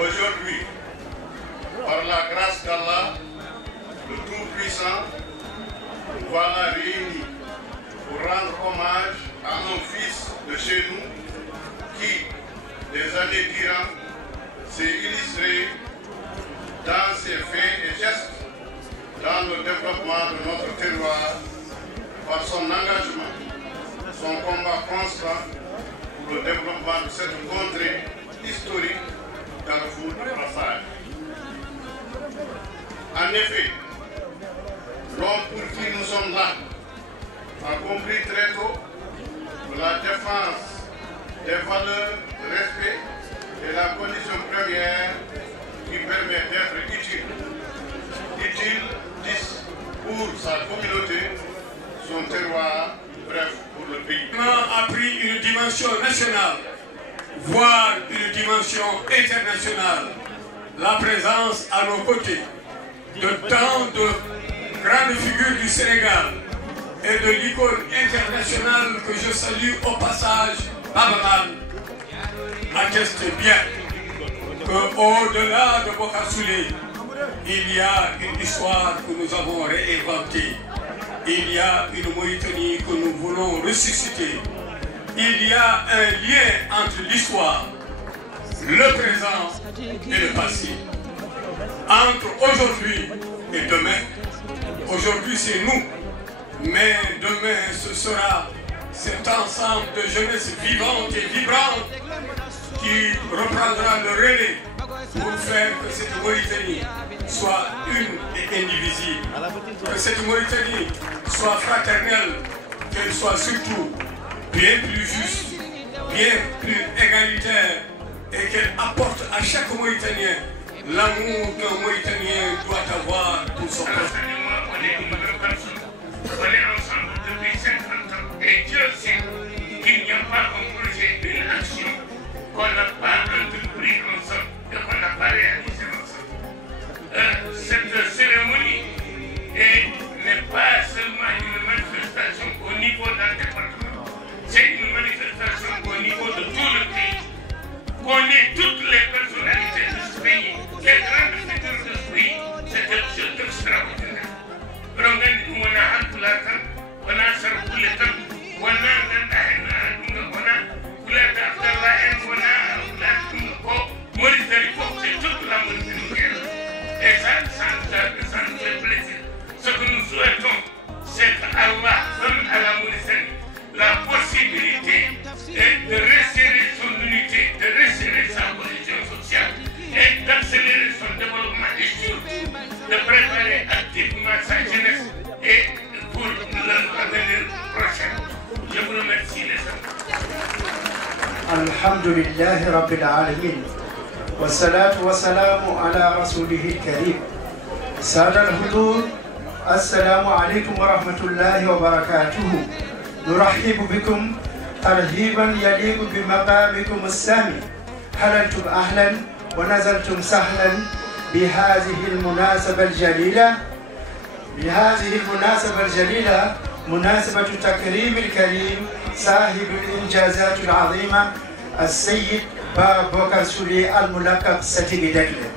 Aujourd'hui, par la grâce d'Allah, le Tout-Puissant, voilà réunis pour rendre hommage à un fils de chez nous qui, des années durant, s'est illustré dans ses faits et gestes dans le développement de notre terroir par son engagement, son combat constant pour le développement de cette contrée historique Carrefour de passage. En effet, l'homme pour qui nous sommes là a compris très tôt que la défense des valeurs de respect est la condition première qui permet d'être utile. Utile, pour sa communauté, son terroir, bref, pour le pays. A pris une dimension nationale, voire une dimension internationale. La présence à nos côtés de tant de grandes figures du Sénégal et de l'icône internationale que je salue au passage, Baba Maal, atteste bien qu'au-delà de Bokar Soulé, il y a une histoire que nous avons réinventée. Il y a une Mauritanie que nous voulons ressusciter. Il y a un lien entre l'histoire, le présent et le passé. Entre aujourd'hui et demain. Aujourd'hui c'est nous, mais demain ce sera cet ensemble de jeunesse vivante et vibrante qui reprendra le relais pour faire que cette Mauritanie soit une et indivisible. Que cette Mauritanie soit fraternelle, qu'elle soit surtout bien plus juste, bien plus égalitaire et qu'elle apporte à chaque Mauritanien l'amour qu'un Mauritanien doit avoir pour son peuple. On est une nouvelle personne, on est ensemble depuis 50 ans et Dieu sait qu'il n'y a pas un projet, une action qu'on n'a pas entrepris ensemble et qu'on n'a pas réalisé ensemble. Cette cérémonie n'est pas seulement une manifestation au niveau d'un département, c'est une manifestation au niveau de tout le pays. On est toutes les personnalités de ce pays, les grandes figures de ce pays, c'est quelque chose d'extraordinaire. On et ça nous fait plaisir. Ce que nous souhaitons, c'est qu'Allah donne à la Mauritanie la possibilité de resserrer son unité, de resserrer sa position sociale et d'accélérer son développement et surtout de préparer activement sa jeunesse et pour l'avenir prochain. Je vous remercie les amis. Alhamdulillahi Rabbil Alamin. والصلاة والسلام على رسوله الكريم. سادة الحضور، السلام عليكم ورحمة الله وبركاته. نرحب بكم ترحيبا يليق بمقامكم السامي. حللتم أهلا ونزلتم سهلا بهذه المناسبة الجليلة. مناسبة تكريم الكريم صاحب الإنجازات العظيمة السيد بوكار سولي الملقب ستيبي دكلي.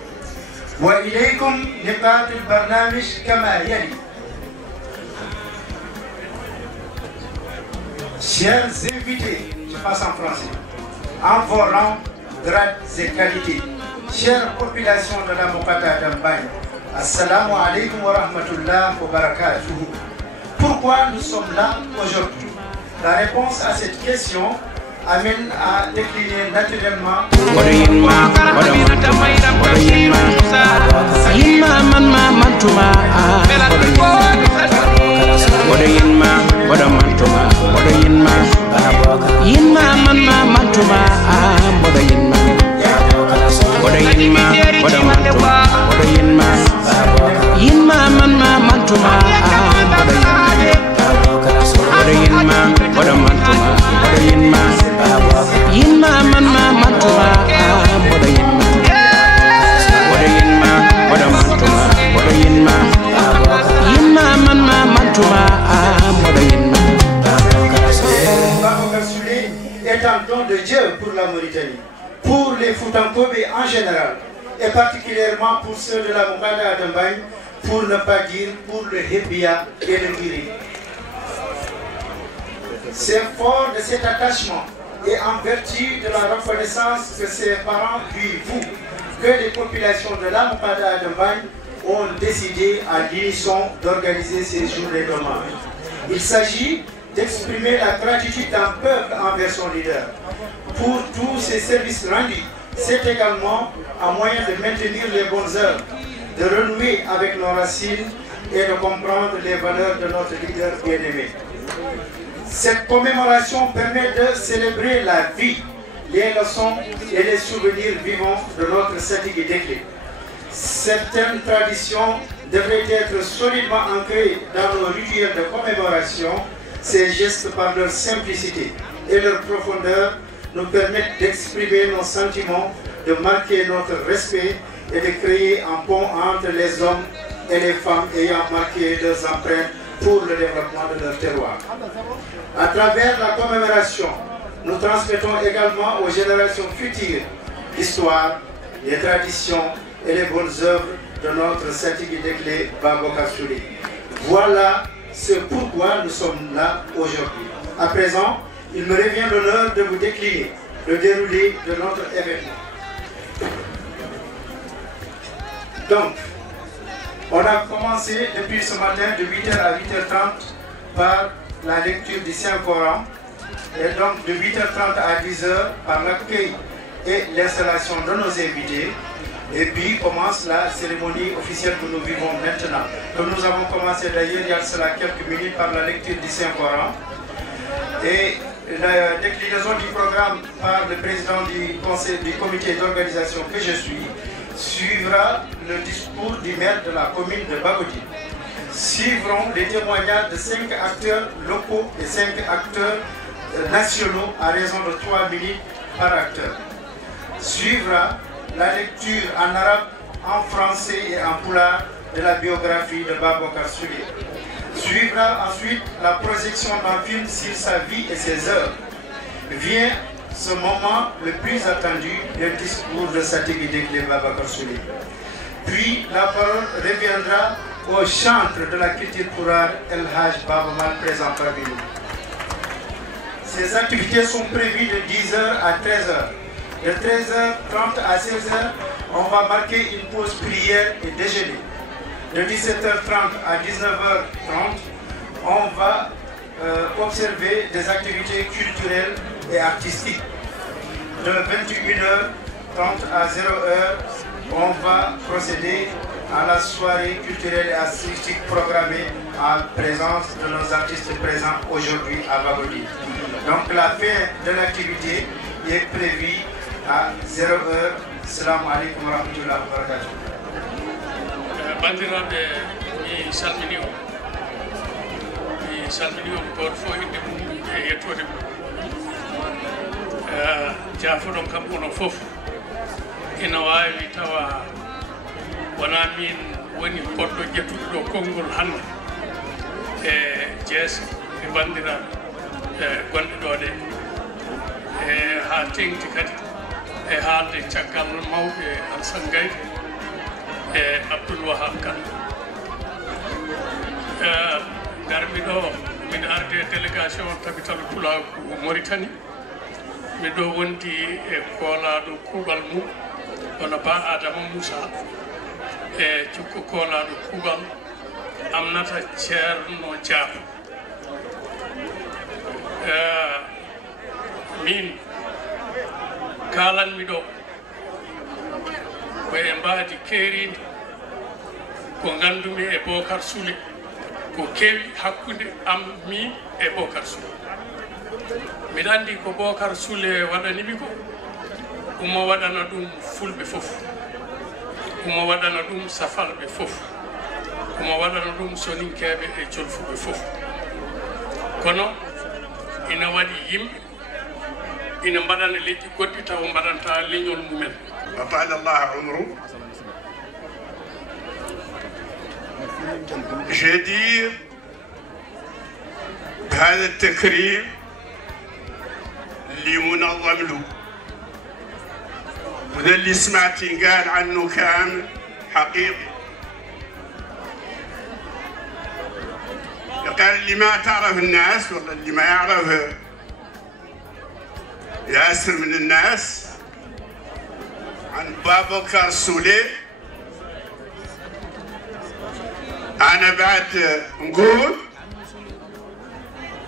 وإليكم نقاط البرنامج كما يلي. Chers invités, je passe en français, en vos rangs, grades et qualités, chère population de la Mokata d'Ambaye, assalamu alaikum wa rahmatullah wa barakatuh. Pourquoi nous sommes là aujourd'hui? La réponse à cette question amène à décliner naturellement. What en général, et particulièrement pour ceux de la Moukada Adambaye, pour ne pas dire pour le Hebia et le Ngiri. C'est fort de cet attachement et en vertu de la reconnaissance que ses parents lui vouent que les populations de la Moukada Adambaye ont décidé à l'unisson d'organiser ces journées d'hommage. Il s'agit d'exprimer la gratitude d'un peuple envers son leader pour tous ses services rendus. C'est également un moyen de maintenir les bonnes œuvres, de renouer avec nos racines et de comprendre les valeurs de notre leader bien-aimé. Cette commémoration permet de célébrer la vie, les leçons et les souvenirs vivants de notre Sadiki Dekle. Certaines traditions devraient être solidement ancrées dans nos rituels de commémoration. Ces gestes, par leur simplicité et leur profondeur, nous permettent d'exprimer nos sentiments, de marquer notre respect et de créer un pont entre les hommes et les femmes ayant marqué leurs empreintes pour le développement de leur terroir. À travers la commémoration, nous transmettons également aux générations futures l'histoire, les traditions et les bonnes œuvres de notre Sadiki Dekle Babocar Souli. Voilà ce pourquoi nous sommes là aujourd'hui. À présent, il me revient l'honneur de vous décliner le déroulé de notre événement. Donc, on a commencé depuis ce matin de 8h à 8h30 par la lecture du Saint-Coran et donc de 8h30 à 10h par l'accueil et l'installation de nos invités. Et puis commence la cérémonie officielle que nous vivons maintenant. Comme nous avons commencé d'ailleurs il y a cela quelques minutes par la lecture du Saint-Coran. Et la déclinaison du programme par le président du comité d'organisation que je suis suivra le discours du maire de la commune de Bagodi. Suivront les témoignages de 5 acteurs locaux et 5 acteurs nationaux à raison de 3 minutes par acteur. Suivra la lecture en arabe, en français et en poulard de la biographie de Babocar Souli. Suivra ensuite la projection d'un film sur sa vie et ses œuvres. Vient ce moment le plus attendu, le discours de Sadiki Dekle Babocar Souli. Puis la parole reviendra au chantre de la culture Kourane El Haj Babamal présent parmi nous. Ces activités sont prévues de 10h à 13h. De 13h30 à 16h, on va marquer une pause prière et déjeuner. De 17h30 à 19h30, on va observer des activités culturelles et artistiques. De 21h30 à 0h, on va procéder à la soirée culturelle et artistique programmée en présence de nos artistes présents aujourd'hui à Bagodi. Donc la fin de l'activité est prévue à 0h. Assalamu alaikum wa rahmatullahi wa barakatuh. Bandiraɓe mi salmini on goto fof inde mum e yettode mum jafoɗon kam onon fof ina wawi tawa wona min woni poɗɗo ƴettuɗo ɗo konngol hannde e jeesa e bandiraɓe gonɗe ɗo ɗe e ha tengti kadi e haalde caggal mawɓe Alassane Gaye e Abdoul Wahab Kane garmi ɗo min arde délégation tabital Pulaku Mauritanie miɗo wondi e koolaɗo kuuɓal mum hono Ba Adama Moussa e jokko koolaɗo kuuɓal Amnata Ceerno Diabo min kalanmi ɗo koye mbaadi keerindi ko ngandumi e Bocar Souli ko kewi hakkude am min e Bocar Souli mbiɗa andi ko Bocar Souli waɗanimi ko omo waɗana ɗum fulɓe fof omo waɗana ɗum safalɓe fof omo waɗana ɗum soninkeɓe e jolfuɓe fof kono ina waɗi yimɓe ina mbaɗana leƴƴi goɗɗi taw mbaɗanta leñol mumen أطال الله عمره. جدير بهذا التكريم اللي منظم له وذا اللي سمعتي قال عنه كان حقيقي. قال اللي ما تعرف الناس والله اللي ما يعرف ياسر من الناس عن بابكر سولي. أنا بعد نقول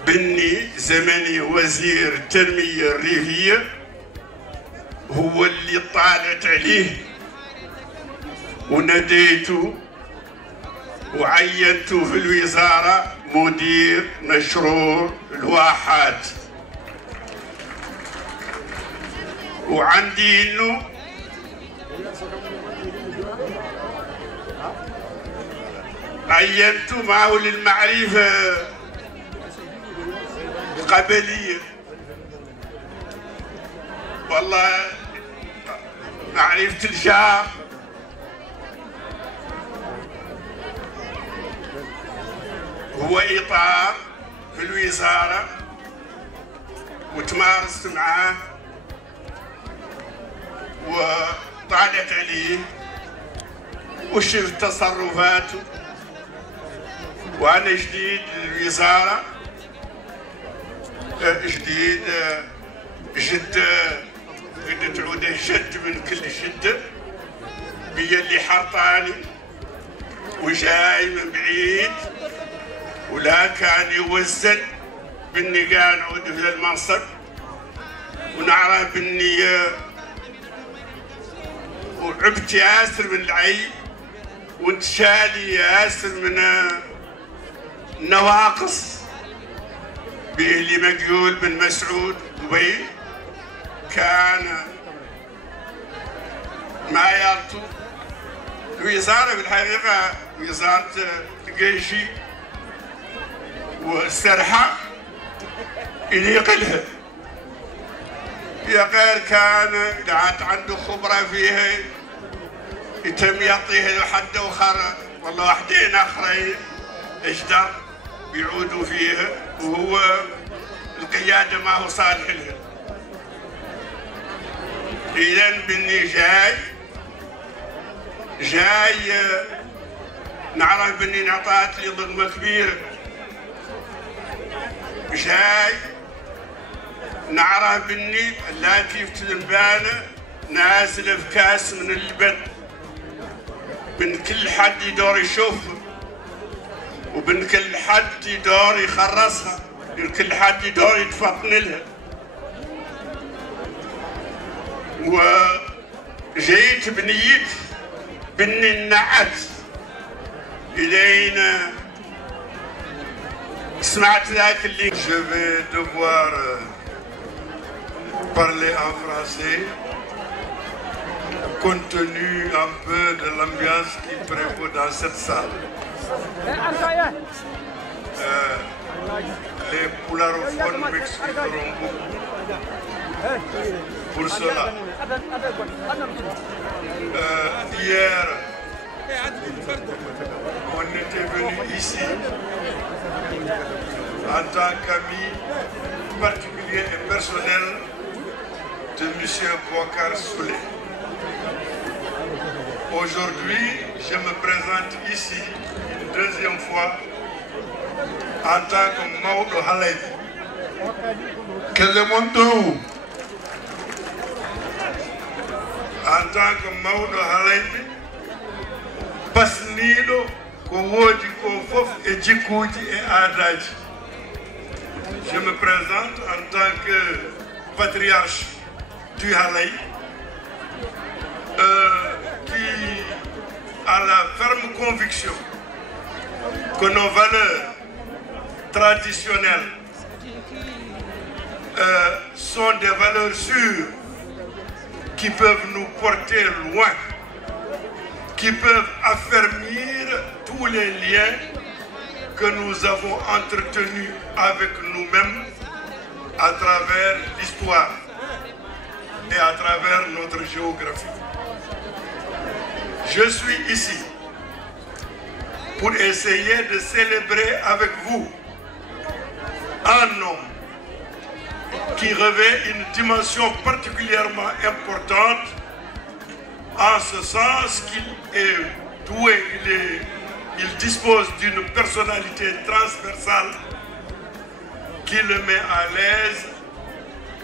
بني زمني وزير التنمية الريفية هو اللي طالعت عليه وناديته وعينته في الوزارة مدير مشروع الواحات. وعندي انه عينته معه للمعرفة القبلية. والله معرفة الشعب هو إطار في الوزارة وتمارست معاه وطالعت عليه وشفت تصرفاته. وأنا جديد للوزارة، جديد جد قد تعود جد من كل جدة بيا اللي حرطاني وجاي من بعيد ولا كان يوزن بني قاعد نعود في المنصب ونعرف بني وعبت ياسر من العيب وانتشالي ياسر من النواقص به اللي مقيول بن مسعود قبيل كان ما يرتو. الوزارة في الحقيقة وزارة القيشي والسرحة يليق لها. يا غير كان قعدت عنده خبرة فيها يتم يعطيها لحد وخر والله وحدين اخرين اجدر بيعودوا فيها وهو القيادة ما هو صالح لها. إذن بني جاي نعرف بني نعطات لي ضغمة كبيرة. جاي نعرف بني لا كيف تلمبانة نازلة في كاس من اللبن بن كل حد يدور يشوفها وبن كل حد يدور يخرصها بن كل حد يدور يتفطن لها. وجيت بنيت بني النعت إلين سمعت ذاك اللي Je vais devoir parler en français compte tenu un peu de l'ambiance qui prévaut dans cette salle. Les poularophones m'expliqueront beaucoup pour cela. Hier, on était venu ici en tant qu'ami particulier et personnel de M. Boubacar Soulé. Aujourd'hui, je me présente ici une deuxième fois en tant que Maodo Halaïbi. Quel est mon tour? En tant que Maodo Halaïbi, pasnido ko wodi ko fof e jikkuji e aadaji. Je me présente en tant que patriarche du Halaï qui a la ferme conviction que nos valeurs traditionnelles sont des valeurs sûres qui peuvent nous porter loin, qui peuvent affermir tous les liens que nous avons entretenus avec nous-mêmes à travers l'histoire et à travers notre géographie. Je suis ici pour essayer de célébrer avec vous un homme qui revêt une dimension particulièrement importante en ce sens qu'il est doué, il dispose d'une personnalité transversale qui le met à l'aise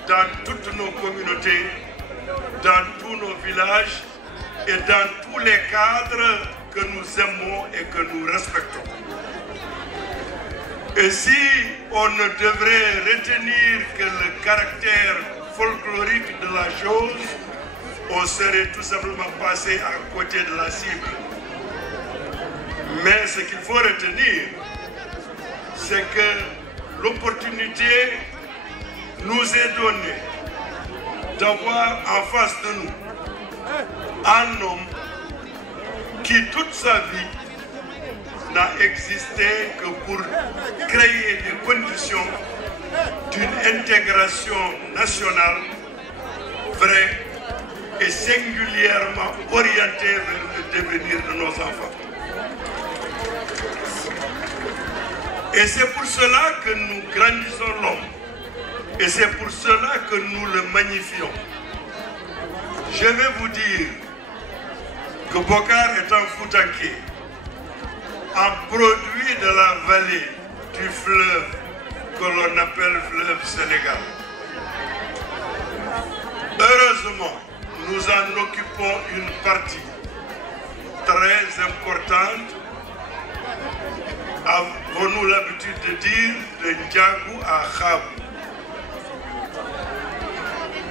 dans toutes nos communautés, dans tous nos villages et dans tous les cadres que nous aimons et que nous respectons. Et si on ne devrait retenir que le caractère folklorique de la chose, on serait tout simplement passé à côté de la cible. Mais ce qu'il faut retenir, c'est que l'opportunité nous est donnée d'avoir en face de nous un homme qui toute sa vie n'a existé que pour créer les conditions d'une intégration nationale vraie et singulièrement orientée vers le devenir de nos enfants. Et c'est pour cela que nous grandissons l'homme. Et c'est pour cela que nous le magnifions. Je vais vous dire que Bokar est un Foutanké, un produit de la vallée du fleuve que l'on appelle fleuve Sénégal. Heureusement, nous en occupons une partie très importante. Avons-nous l'habitude de dire de Ndiagou à Khabou.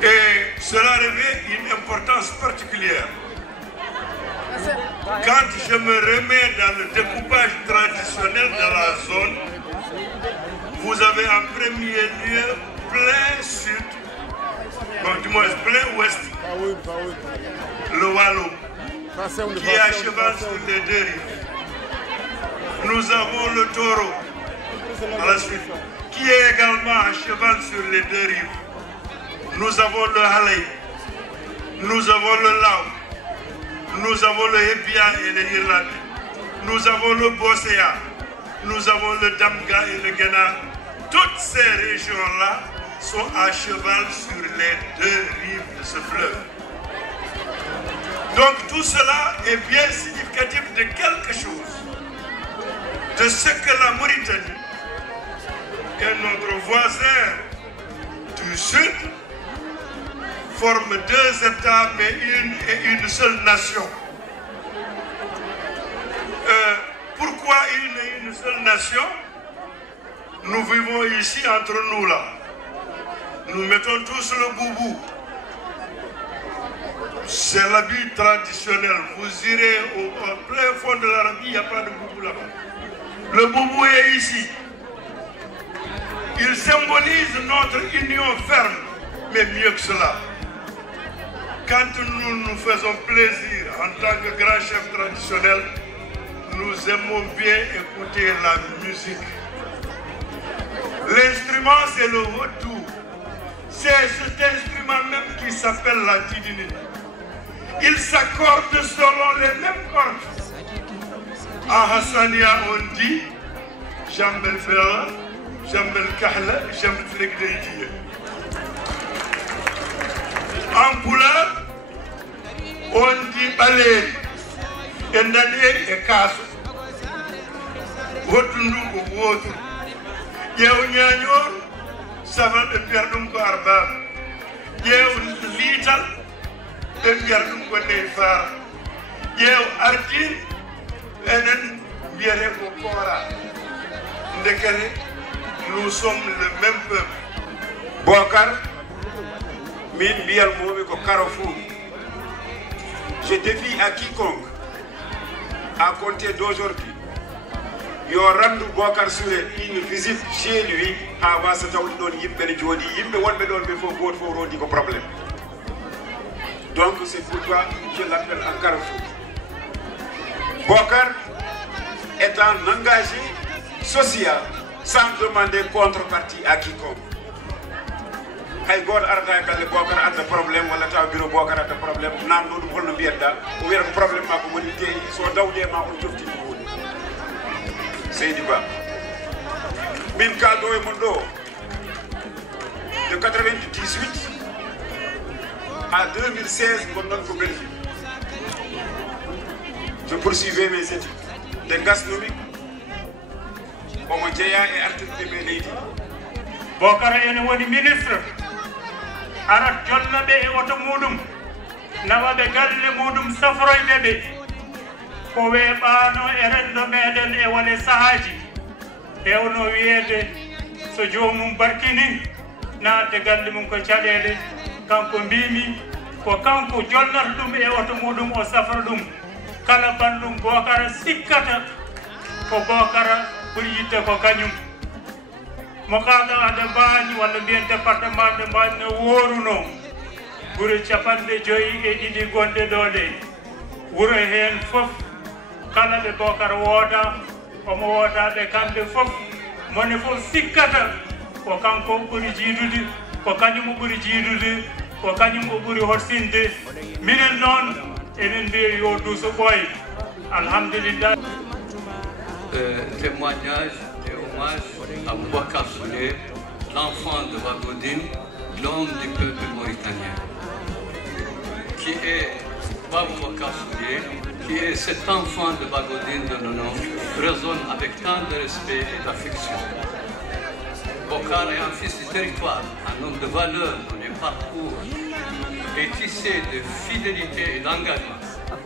Et cela revêt une importance particulière. Quand je me remets dans le découpage traditionnel de la zone, vous avez en premier lieu plein sud, donc du moins plein ouest, le Wallou, qui est à cheval sur les deux rives. Nous avons le taureau, à la suite, qui est également à cheval sur les deux rives. Nous avons le Halay, nous avons le Lao, nous avons le Hébia et le Irlande, nous avons le Bosséa, nous avons le Damga et le Ghana. Toutes ces régions-là sont à cheval sur les deux rives de ce fleuve. Donc tout cela est bien significatif de quelque chose, de ce que la Mauritanie et notre voisin du sud forment deux États, mais une seule nation. Pourquoi une seule nation? Nous vivons ici entre nous là. Nous mettons tous le boubou. C'est l'habit traditionnel. Vous irez au plein fond de l'Arabie, il n'y a pas de boubou là-bas. Le boubou est ici. Il symbolise notre union ferme, mais mieux que cela. Quand nous nous faisons plaisir en tant que grand chef traditionnel, nous aimons bien écouter la musique. L'instrument, c'est le vodou. C'est cet instrument même qui s'appelle la tidini. Il s'accorde selon les mêmes cordes. En Hassania, on dit Jambel Fela, Jambel Kahla, Jambel Flegdeïdiye. En Poulard, on dit Balé, Endane et Kasso. Votundu ou Votu. Yew Saval de Pierdum ko Arbab. Yew Lital de Pierdum ko Neyfar. Yew Artin Enen Biere ko Kora. Ndekere, nous sommes le même peuple. Bokar, Min Bial Moumi ko Carrefour. Je défie à quiconque, à compter d'aujourd'hui, il y aura Bokar Souré une visite chez lui avant ce temps où il y a un problème. Donc c'est pourquoi je l'appelle en Carrefour. Bokar est un engagé social sans demander contrepartie à quiconque. Hay goto arata galle Bokar adda problème walla taw bureau Bokar adda problème namdo dum holno biyedda o wiya ko problème ma ko woni teyi so dawde ma on jofti ko woni Seydi Ba min kaldo e mon do de 98 à 2016 gonnon ko Belgique je poursuivais mes études de gastronomie omo jeeya e artirde men leydi Bocar ene woni ministre arat jollaɓe e oto muɗum nawaɓe galle muɗum safroydeɓe ko weeɓano e rendo meɗen e wone sahaji hewno wiyede so jomum barkini naatde galle mum ko caɗele kanko mbimi ko kanko jollata ɗum e oto muɗum o safra ɗum kala banɗum Bocar sikkata ko Bocar ɓuri yidde ko kañum mo kaɗa ade Mbañi walla mbiyen département de Mbañi ne woruno ɓuuri 52 gonɗe ɗo ɗe wuro hen fof kala ɓe Bocar wooda omo woodaɓe kamɓe fof mone fof sikkata ko kanko ɓuri jiidude ko kañum o ɓuri jiidude ko kañum o ɓuri horsinde minen noon emin mbiya yo duuso ɓooy alhamdulillah. Témoignage et hommage à Bocar Soulé, l'enfant de Bagodine, l'homme du peuple mauritanien, qui est Bocar Soulé, qui est cet enfant de Bagodine de nos noms, résonne avec tant de respect et d'affection. Bocar est un fils du territoire, un homme de valeur dont le parcours est tissé de fidélité et d'engagement.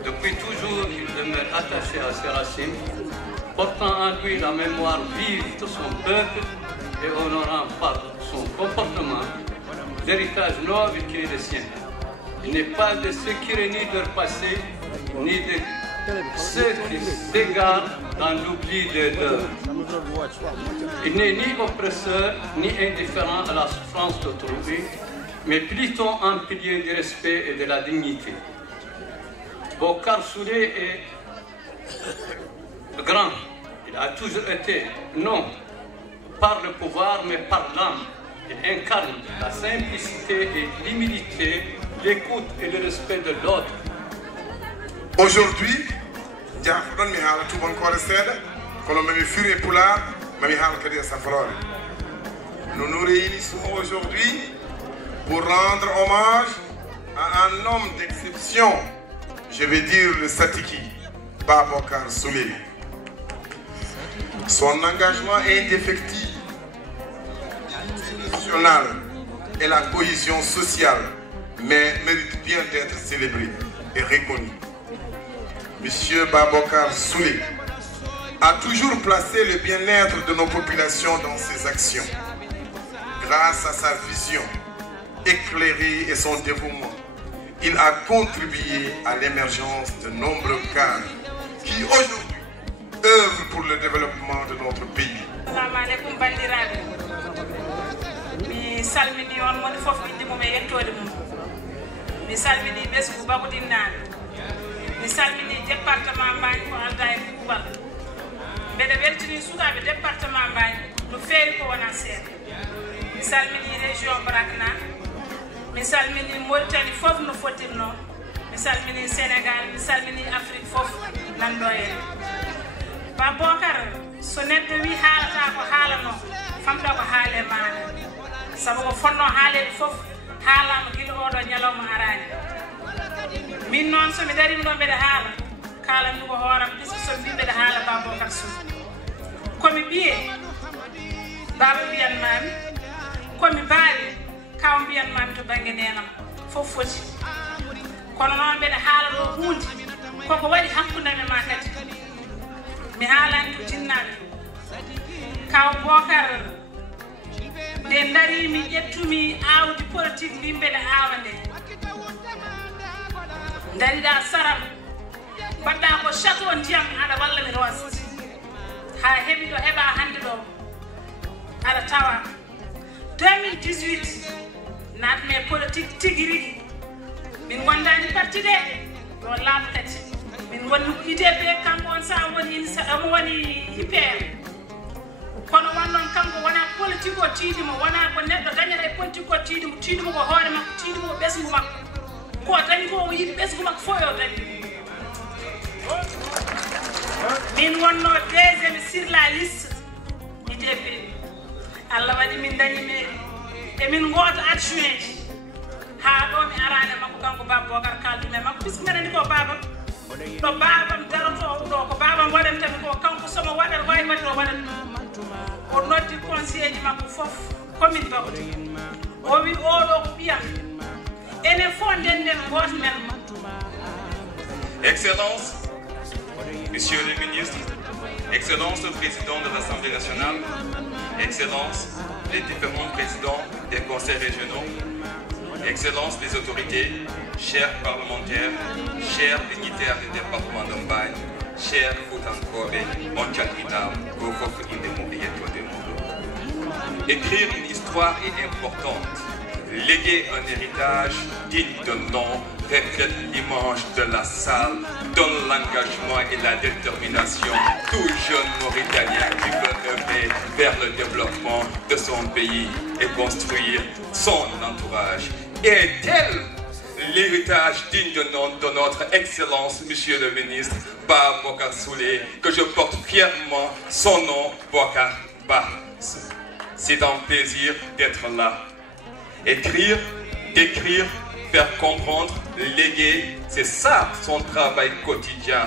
Depuis toujours, il demeure attaché à ses racines, portant en lui la mémoire vive de son peuple et honorant par son comportement l'héritage noble qui est le sien. Il n'est pas de ceux qui renient leur passé, ni de ceux qui s'égarent dans l'oubli de l'heure. Il n'est ni oppresseur, ni indifférent à la souffrance d'autrui, mais plutôt un pilier du respect et de la dignité. Bocar Soulé est grand. Il a toujours été, non par le pouvoir, mais par l'âme. Il incarne la simplicité et l'humilité, l'écoute et le respect de l'autre. Aujourd'hui, nous nous réunissons aujourd'hui pour rendre hommage à un homme d'exception, je vais dire le Satiki, Bocar Soulé. Son engagement indéfectible et la cohésion sociale mérite bien d'être célébré et reconnu. Monsieur Bocar Soulé a toujours placé le bien-être de nos populations dans ses actions. Grâce à sa vision éclairée et son dévouement, il a contribué à l'émergence de nombreux cadres qui aujourd'hui œuvrent pour le développement de notre pays. Assalamu alaikum bandiraɓe. Mi salmini on woni fof inde mum e yettode mum. Mi salmini ɓesgu Bagodine naaɓe. Mi salmini département Mbagne ko alda e kuuɓal. Mbeɗa weltini sukaɓe département Mbagne no feewi ko wona seeɗa. Mi salmini région Brakna. Mi salmini Mauritanie fof no fottirno. Mi salmini Sénégal, mi salmini Afrique fof nanɗo en. Bocar so neɗɗo wi haalata ko haalano famɗa ko haale maɗa sabu ko fonno haalede fof haalama guila oɗo ñalawma arani min noon somi darima ɗo mbeɗa haala kalanmi ko hooram puisque somi mbi mbeɗa haala Bocar Soulé komi ɓiye baba wiyanmami komi baali kaw mbiyanmami to banggue nenam fof foti kono noon mbeɗa haala ɗo hunde koko waɗi hakkudemi ma kadi mi haalani to jinnaɓe kaw Bocar nde darimi ƴettumi awdi politique mbi mbeɗa awa nde dariɗa saram mbaɗɗa ko château ndiyam aɗa walla mi rosde ha heeɓi ɗo heeɓa hande ɗo aɗa tawa 2018 natme politique tigui rigui min gondani parti ɗe yo laaɓa tati min woni IDP kanko on sa omo woni IPR kono wonnoon kanko wona politique o tiidimo wona ko neɗɗo dañata e politique o tiidimo ko hoore makko tiidimo ko ɓesgu makko ko dañi ko o yiɗi ɓesgu makko fof yo dañi min wonno deuxiéme sur la liste IDP Allah waɗi min dañi mairie e min goto adjoint ji ha ɗo mi arane makko kanko Bocar kaldume makko puisque mbeɗa andi ko baba ɗo babam darotowo ɗo ko babam waɗantami ko kanko somo waɗat wawi waɗi o waɗat o noddi conseiller ji makko fof commune Bagodi o wi oɗo ko ɓiyam enen fof ndenden goto men. Excellences, Monsieur le ministre, Excellences le Président de l'Assemblée nationale, Excellences les différents présidents des conseils régionaux, Excellences les autorités, chers parlementaires, chers dignitaires du département de Mbagne, chers Foutankobe, Montchalminam, Gofof Indemoubiyeto de Mondo. Écrire une histoire est importante. Léguer un héritage digne de nom reflète l'image de la salle, donne l'engagement et la détermination tout jeune Mauritanien qui veut œuvrer vers le développement de son pays et construire son entourage. Et tel l'héritage digne de nom de notre Excellence, Monsieur le ministre, Ba Bokar Soulé, que je porte fièrement son nom, Bokar Ba. C'est un plaisir d'être là. Écrire, décrire, faire comprendre, léguer, c'est ça son travail quotidien.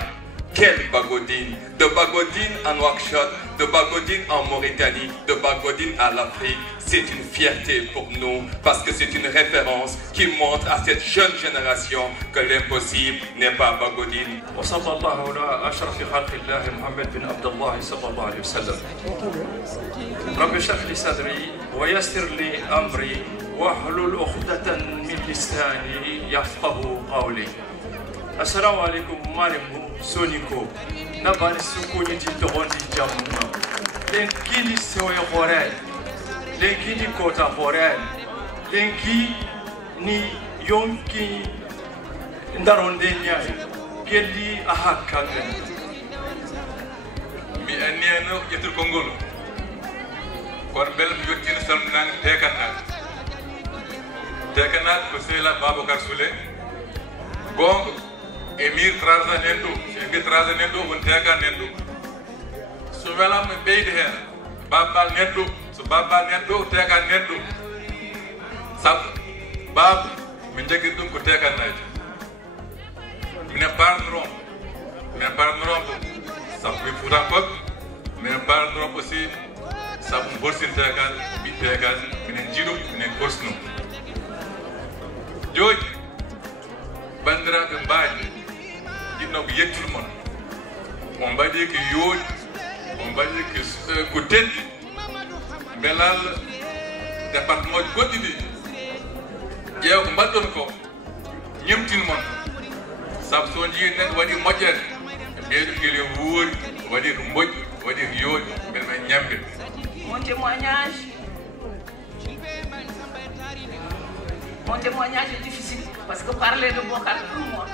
Quelle Bagodine! De Bagodine en Nouakchott, de Bagodine en Mauritanie, de Bagodine à l'Afrique, c'est une fierté pour nous parce que c'est une référence qui montre à cette jeune génération que l'impossible n'est pas Bagodine. وصلى الله على أشرف خلق الله محمد بن عبد الله صلى الله عليه وسلم. رب اشرح لي صدري ويسر لي أمري واحلل عقدة من لساني يفقه قولي. السلام عليكم مارمو سونيكو نبان سكوني تدغون دي جامونا لنكي دي سوي خوران لنكي دي كوتا خوران لنكي ني يونكي ندارون دي نياي كيلي أحاكا mi anniano ƴettude konngol kono beele mi yettino salminade tekanaɓe ko sehla Babacar Soulé gonga Emir Traza nen ɗo so Emir Traza nen ɗo won teka nen ɗo so welama ɓeyde hen babbal nen ɗo so babbal nen ɗo teka nen ɗo saabu baba min jaguiri ɗum ko tekannaji minen parnoron ɗum saabu min Fuutankoɓe minen parnoron aussi saabu borsin tekan ɓi tekan minen jiiɗum minen korsinum joni bandiraɓe Mbagne jinnoɓe yettude mon on mbaɗi ko yooɗi on mbaɗi ko teddi belal département ji goɗɗi ɗi ƴeewa ko mbaɗɗon ko ñemtin mon saabu so jii neɗɗo waɗi moƴƴere ɓeyɗo gueele wuuri waɗi ko moƴƴi waɗi ko yooɗi beele men ñamde Mon témoignage est difficile parce que parler de Bokar pour moi,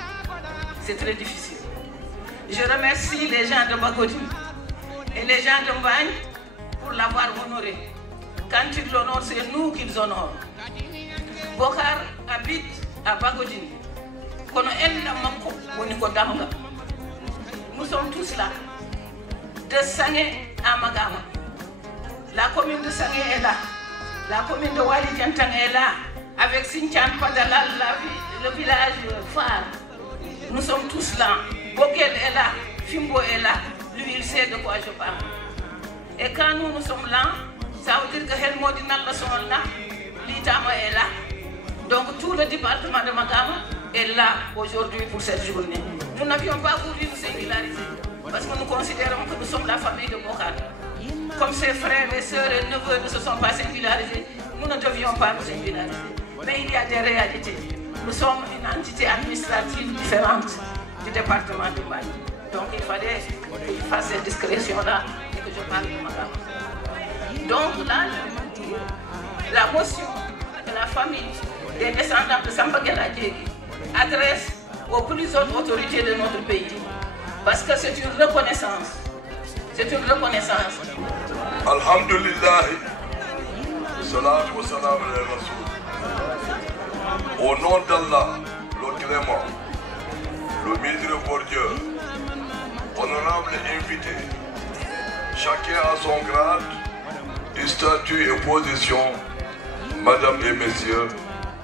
c'est très difficile. Je remercie les gens de Bagodi et les gens de Mbagne pour l'avoir honoré. Quand ils l'honorent, c'est nous qu'ils honorent. Bokar habite à Bagodi. Nous sommes tous là. De Sangé à Magama. La commune de Sangé est là. La commune de Wali Diantang est là. Avec Sintian Padalal, le village phare. Nous sommes tous là. Bokel est là. Fimbo est là. Lui, il sait de quoi je parle. Et quand nous sommes là, ça veut dire que Helmodinal sont là. L'Itama est là. Donc tout le département de Magama est là aujourd'hui pour cette journée. Nous n'avions pas voulu nous singulariser. Parce que nous considérons que nous sommes la famille de Bokar. Comme ses frères et sœurs et neveux ne se sont pas singularisés, nous ne devions pas nous singulariser. Mais il y a des réalités. Nous sommes une entité administrative différente du département de Mbagne. Donc il fallait que je fasse cette discrétion-là et que je parle de Magama. Donc là, la motion que la famille des descendants de Samba Gela Diégui adresse aux plus hautes autorités de notre pays. Parce que c'est une reconnaissance. C'est une reconnaissance. Alhamdulillah. Salam wa salam ala Rasoul. Au nom d'Allah, le clément, le miséricordieux, honorable invité, chacun à son grade, statut et position, Madame et Messieurs,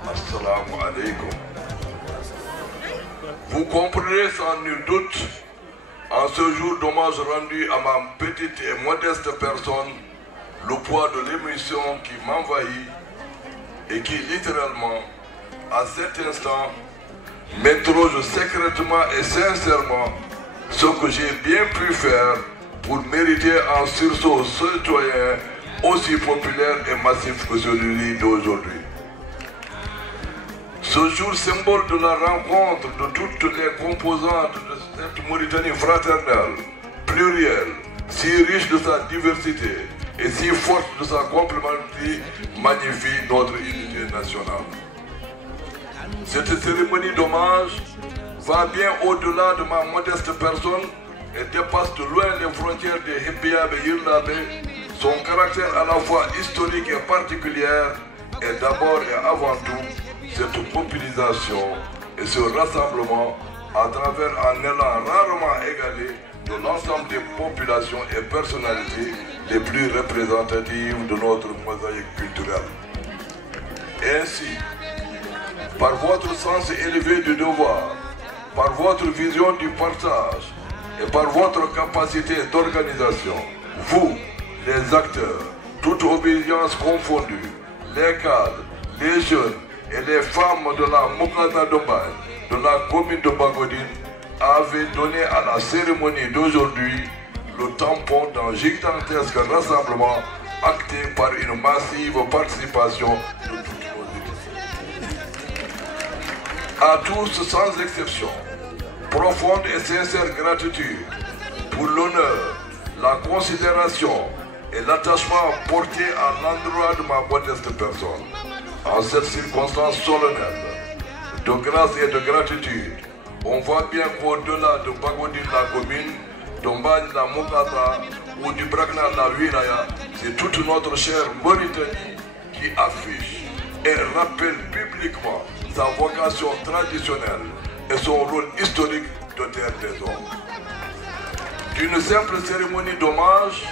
Assalamu alaikum. Vous comprenez sans nul doute, en ce jour d'hommage rendu à ma petite et modeste personne, le poids de l'émotion qui m'envahit et qui littéralement, à cet instant, m'interroge secrètement et sincèrement ce que j'ai bien pu faire pour mériter un sursaut citoyen aussi populaire et massif que celui d'aujourd'hui. Ce jour symbole de la rencontre de toutes les composantes de cette Mauritanie fraternelle, plurielle, si riche de sa diversité et si forte de sa complémentarité, magnifie notre unité nationale. Cette cérémonie d'hommage va bien au-delà de ma modeste personne et dépasse de loin les frontières des Hébéab et Yirlabe. Son caractère à la fois historique et particulier est d'abord et avant tout cette mobilisation et ce rassemblement à travers un élan rarement égalé de l'ensemble des populations et personnalités les plus représentatives de notre mosaïque culturelle. Ainsi, par votre sens élevé du devoir, par votre vision du partage et par votre capacité d'organisation, vous, les acteurs, toute obédience confondue, les cadres, les jeunes et les femmes de la Mokata Dombay, de la commune de Bagodine, avez donné à la cérémonie d'aujourd'hui le tampon d'un gigantesque rassemblement acté par une massive participation de toutes nos équipes. À tous sans exception, profonde et sincère gratitude pour l'honneur, la considération et l'attachement porté à l'endroit de ma modeste personne. En cette circonstance solennelle, de grâce et de gratitude, on voit bien qu'au-delà de Bagodine la commune, de Mbagne la Mokata ou du Brakna la Wilaya, c'est toute notre chère Mauritanie qui affiche et rappelle publiquement sa vocation traditionnelle et son rôle historique de terre des hommes. D'une simple cérémonie d'hommage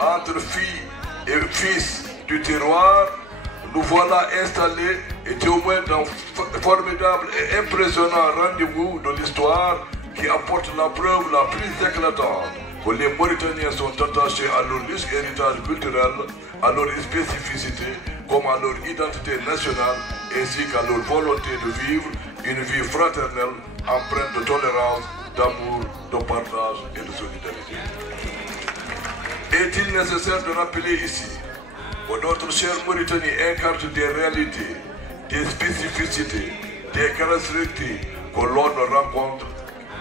entre filles et fils du terroir, nous voilà installés et témoins d'un formidable et impressionnant rendez-vous de l'histoire qui apporte la preuve la plus éclatante que les Mauritaniens sont attachés à leur riche héritage culturel, à leur spécificité, comme à leur identité nationale, ainsi qu'à leur volonté de vivre une vie fraternelle, empreinte de tolérance, d'amour, de partage et de solidarité. Est-il nécessaire de rappeler ici que notre chère Mauritanie incarne des réalités, des spécificités, des caractéristiques que l'on ne rencontre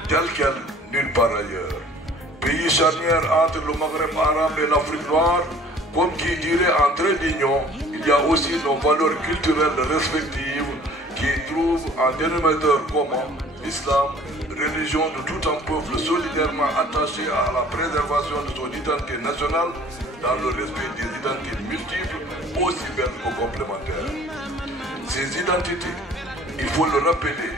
telles quelles nulle part ailleurs. Pays charnière entre le Maghreb arabe et l'Afrique noire, comme qui dirait en trait d'union, il y a aussi nos valeurs culturelles respectives qui trouvent un dénominateur commun, l'islam, religion de tout un peuple solidairement attaché à la préservation de son identité nationale dans le respect des identités multiples, aussi belles que complémentaires. Ces identités, il faut le rappeler,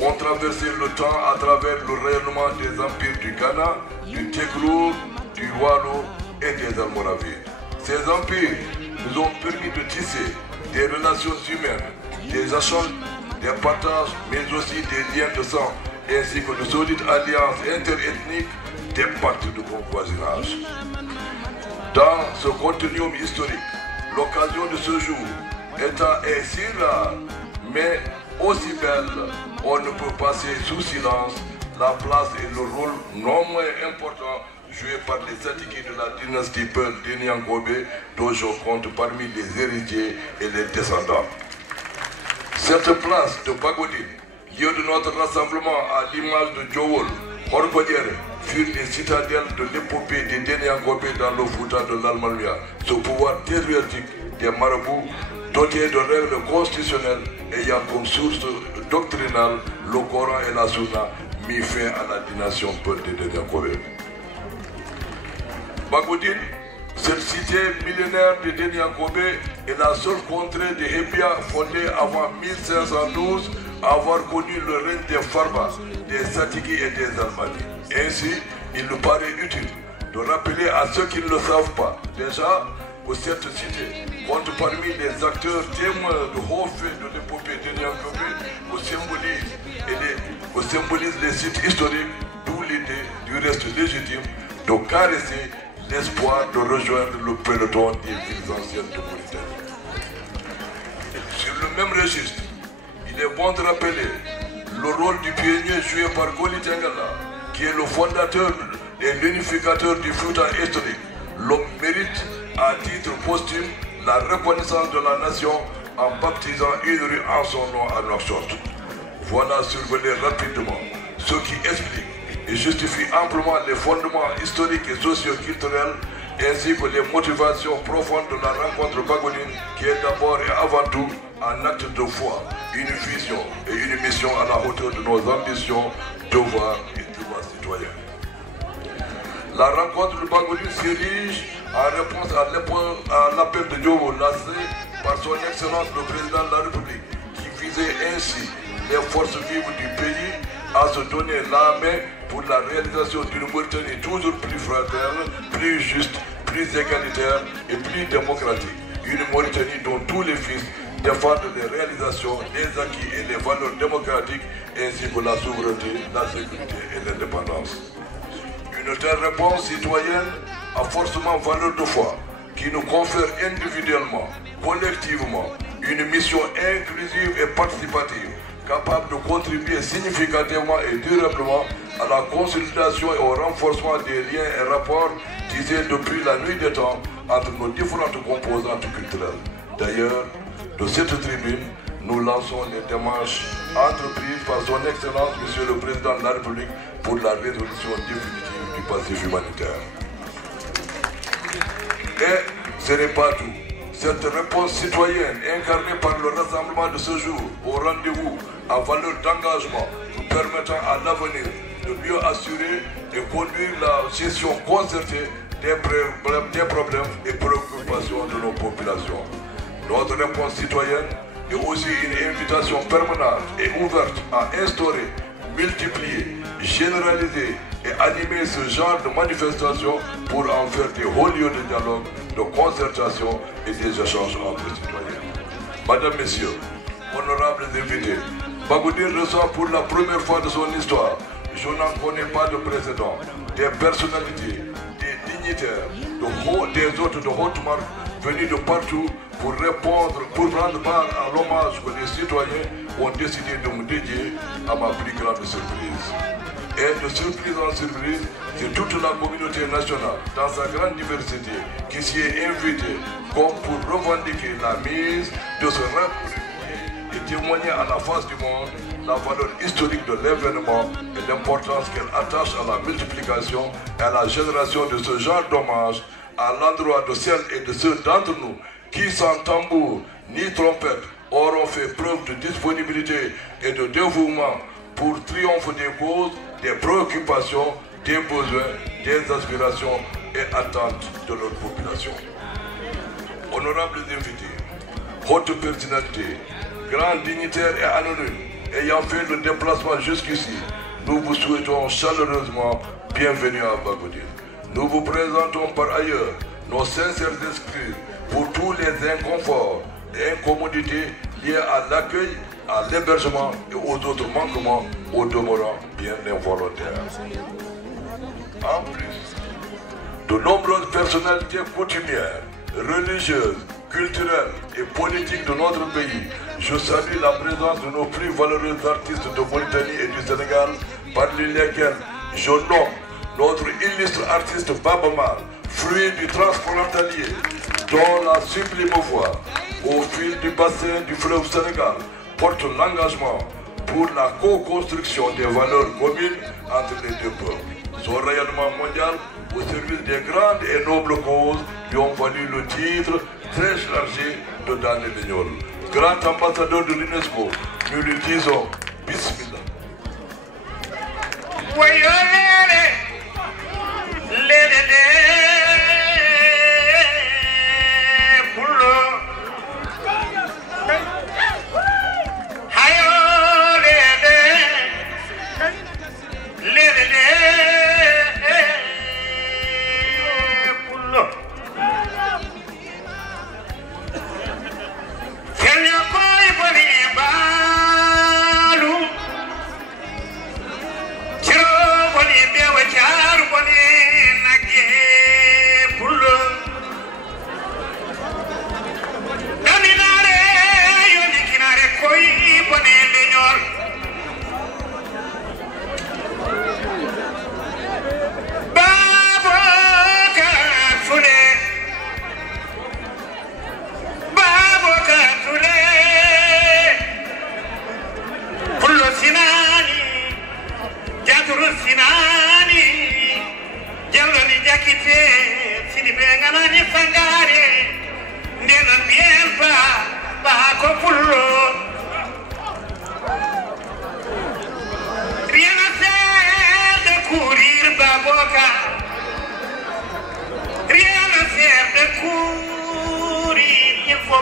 ont traversé le temps à travers le rayonnement des empires du Ghana, du Tegrour, du Walo et des Almoravides. Ces empires nous ont permis de tisser des relations humaines, des échanges, des partages, mais aussi des liens de sang, ainsi que de solides alliances interethniques, des pactes de bon voisinage. Dans ce continuum historique, l'occasion de ce jour est si rare, mais aussi belle, on ne peut passer sous silence la place et le rôle non moins important joué par les Satiki de la dynastie Peul d'Enyankobe, dont je compte parmi les héritiers et les descendants. Cette place de Bagodine, lieu de notre rassemblement à l'image de Djowol, Horgodiere, furent les citadelles de l'épopée des Denyankobe dans le Fouta de l'Almania. Ce pouvoir terroristique des marabouts, doté de règles constitutionnelles ayant comme source doctrinale le Coran et la Sunna, mis fin à la dynastie Peul de Denyankobe. Bagodine, cette cité millénaire de Denyankobe est la seule contrée de Hébia fondée avant 1512 à avoir connu le règne des Farba, des Satiki et des Almani. Ainsi, il nous paraît utile de rappeler à ceux qui ne le savent pas déjà que cette cité compte parmi les acteurs témoins de haut fait de l'épopée de Denyankobe, que que symbolise les sites historiques, d'où l'idée du reste légitime de caresser l'espoir de rejoindre le peloton des villes anciennes de Mauritanie. Sur le même registre, il est bon de rappeler le rôle du pionnier joué par Koli Tengala, qui est le fondateur et l'unificateur du Fouta historique. L'homme mérite à titre posthume la reconnaissance de la nation en baptisant une rue en son nom à Nouakchott. Voilà survolé rapidement ce qui explique et justifie amplement les fondements historiques et socio-culturels ainsi que les motivations profondes de la rencontre bagoudine qui est d'abord et avant tout un acte de foi, une vision et une mission à la hauteur de nos ambitions, devoirs et droits citoyens. La rencontre de Bagoudine s'érige en réponse à l'appel de Diogo lancé par son Excellence le Président de la République qui visait ainsi les forces vives du pays à se donner la main pour la réalisation d'une Mauritanie toujours plus fraternelle, plus juste, plus égalitaire et plus démocratique. Une Mauritanie dont tous les fils défendent les réalisations, les acquis et les valeurs démocratiques ainsi que la souveraineté, la sécurité et l'indépendance. Une telle réponse citoyenne a forcément valeur de foi qui nous confère individuellement, collectivement, une mission inclusive et participative capable de contribuer significativement et durablement à la consolidation et au renforcement des liens et rapports tissés depuis la nuit des temps entre nos différentes composantes culturelles. D'ailleurs, de cette tribune, nous lançons les démarches entreprises par son Excellence, Monsieur le Président de la République, pour la résolution définitive du passif humanitaire. Et ce n'est pas tout. Cette réponse citoyenne incarnée par le rassemblement de ce jour au rendez-vous à valeur d'engagement nous permettant à l'avenir de mieux assurer et conduire la gestion concertée des problèmes et préoccupations de nos populations. Notre réponse citoyenne est aussi une invitation permanente et ouverte à instaurer, multiplier, généraliser et animer ce genre de manifestations pour en faire des hauts lieux de dialogue, de concertation et des échanges entre citoyens. Madame, Messieurs, honorables invités, Bagoudine reçoit pour la première fois de son histoire, je n'en connais pas de précédent, des personnalités, des dignitaires, des hôtes de haute marque venus de partout pour prendre part à l'hommage que les citoyens ont décidé de me dédier à ma plus grande surprise. Et de surprise en surprise, c'est toute la communauté nationale, dans sa grande diversité, qui s'y est invitée comme pour revendiquer la mise de ce rêve et témoigner à la face du monde la valeur historique de l'événement et l'importance qu'elle attache à la multiplication et à la génération de ce genre d'hommage à l'endroit de celles et de ceux d'entre nous qui, sans tambour ni trompette, auront fait preuve de disponibilité et de dévouement pour triomphe des causes, des préoccupations, des besoins, des aspirations et attentes de notre population. Honorables invités, haute personnalité, grands dignitaires et anonymes, ayant fait le déplacement jusqu'ici, nous vous souhaitons chaleureusement bienvenue à Bagoudine. Nous vous présentons par ailleurs nos sincères excuses pour tous les inconforts et incomodités liés à l'accueil, à l'hébergement et aux autres manquements au demeurant bien involontaires. En plus, de nombreuses personnalités coutumières, religieuses, culturelles et politiques de notre pays, je salue la présence de nos plus valeureux artistes de Mauritanie et du Sénégal, parmi lesquels je nomme notre illustre artiste Baba Mal, fruit du transfrontalier, dont la sublime voix, au fil du bassin du fleuve Sénégal, porte l'engagement pour la co-construction des valeurs communes entre les deux peuples. Son rayonnement mondial au service des grandes et nobles causes lui ont valu le titre très chargé de Daniel Lignol. Grand ambassadeur de l'UNESCO, nous lui disons Bismillah.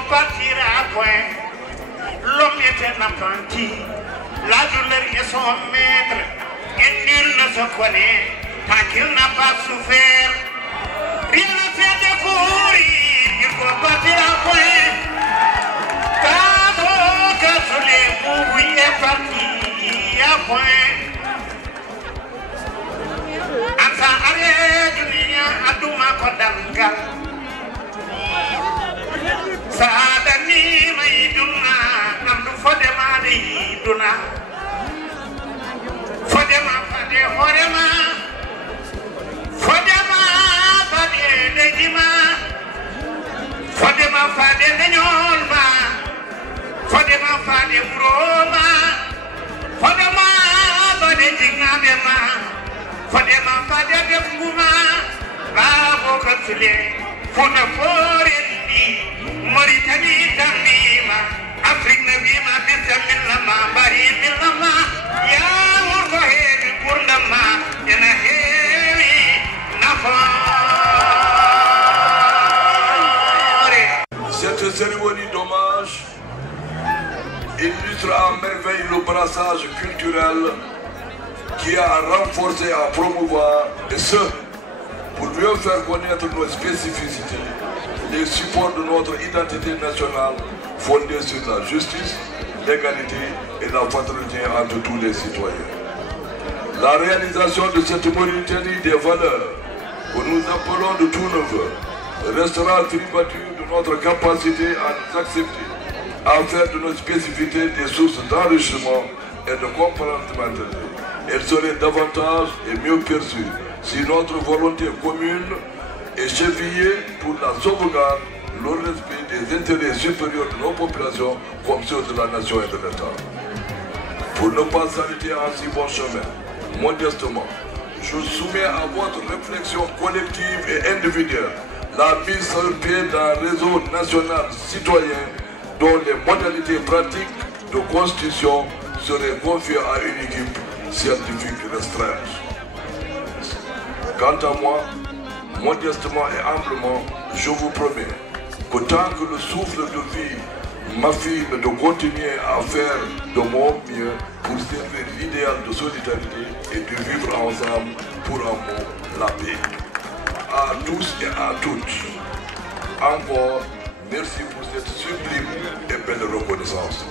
partira point. L'homme est un apprenti, la douleur est son maître, et nul ne se connaît tant qu'il n'a pas souffert. Rien ne fait de courir, il faut partir à point. Quand on casse les bouts, il est parti à point. Anta arrête dunia aduma kodangal. Saadani maiduna amdu fodema deiduna. Fodema fade horema. Fodema fade deidima. Fodema fade denyolma. Fodema fade muroma. Fodema fade jignabema. Fodema fade defguma. Babo katsule. Fona forendi. Mauritanie Tamima, Afrique Nabima, Bismillah, Bari Bilama, Ya Urko Hebi Purnama, Yana Hebi Nafare. Cette cérémonie d'hommage illustre à merveille le brassage culturel qui a renforcé, à promouvoir, et ce, pour mieux faire connaître nos spécificités, les supports de notre identité nationale fondée sur la justice, l'égalité et la fraternité entre tous les citoyens. La réalisation de cette Mauritanie des valeurs que nous appelons de tous nos voeux restera tributaire de notre capacité à nous accepter, à faire de nos spécificités des sources d'enrichissement et de complémentarité. Elle serait davantage et mieux perçue si notre volonté commune est chevillée pour la sauvegarde, le respect des intérêts supérieurs de nos populations comme ceux de la nation et de l'État. Pour ne pas s'arrêter en si bon chemin, modestement, je soumets à votre réflexion collective et individuelle la mise sur pied d'un réseau national citoyen dont les modalités pratiques de constitution seraient confiées à une équipe scientifique restreinte. Quant à moi, modestement et humblement, je vous promets que tant que le souffle de vie m'affirme de continuer à faire de mon mieux pour servir l'idéal de solidarité et de vivre ensemble pour un mot, la paix. À tous et à toutes, encore merci pour cette sublime et belle reconnaissance.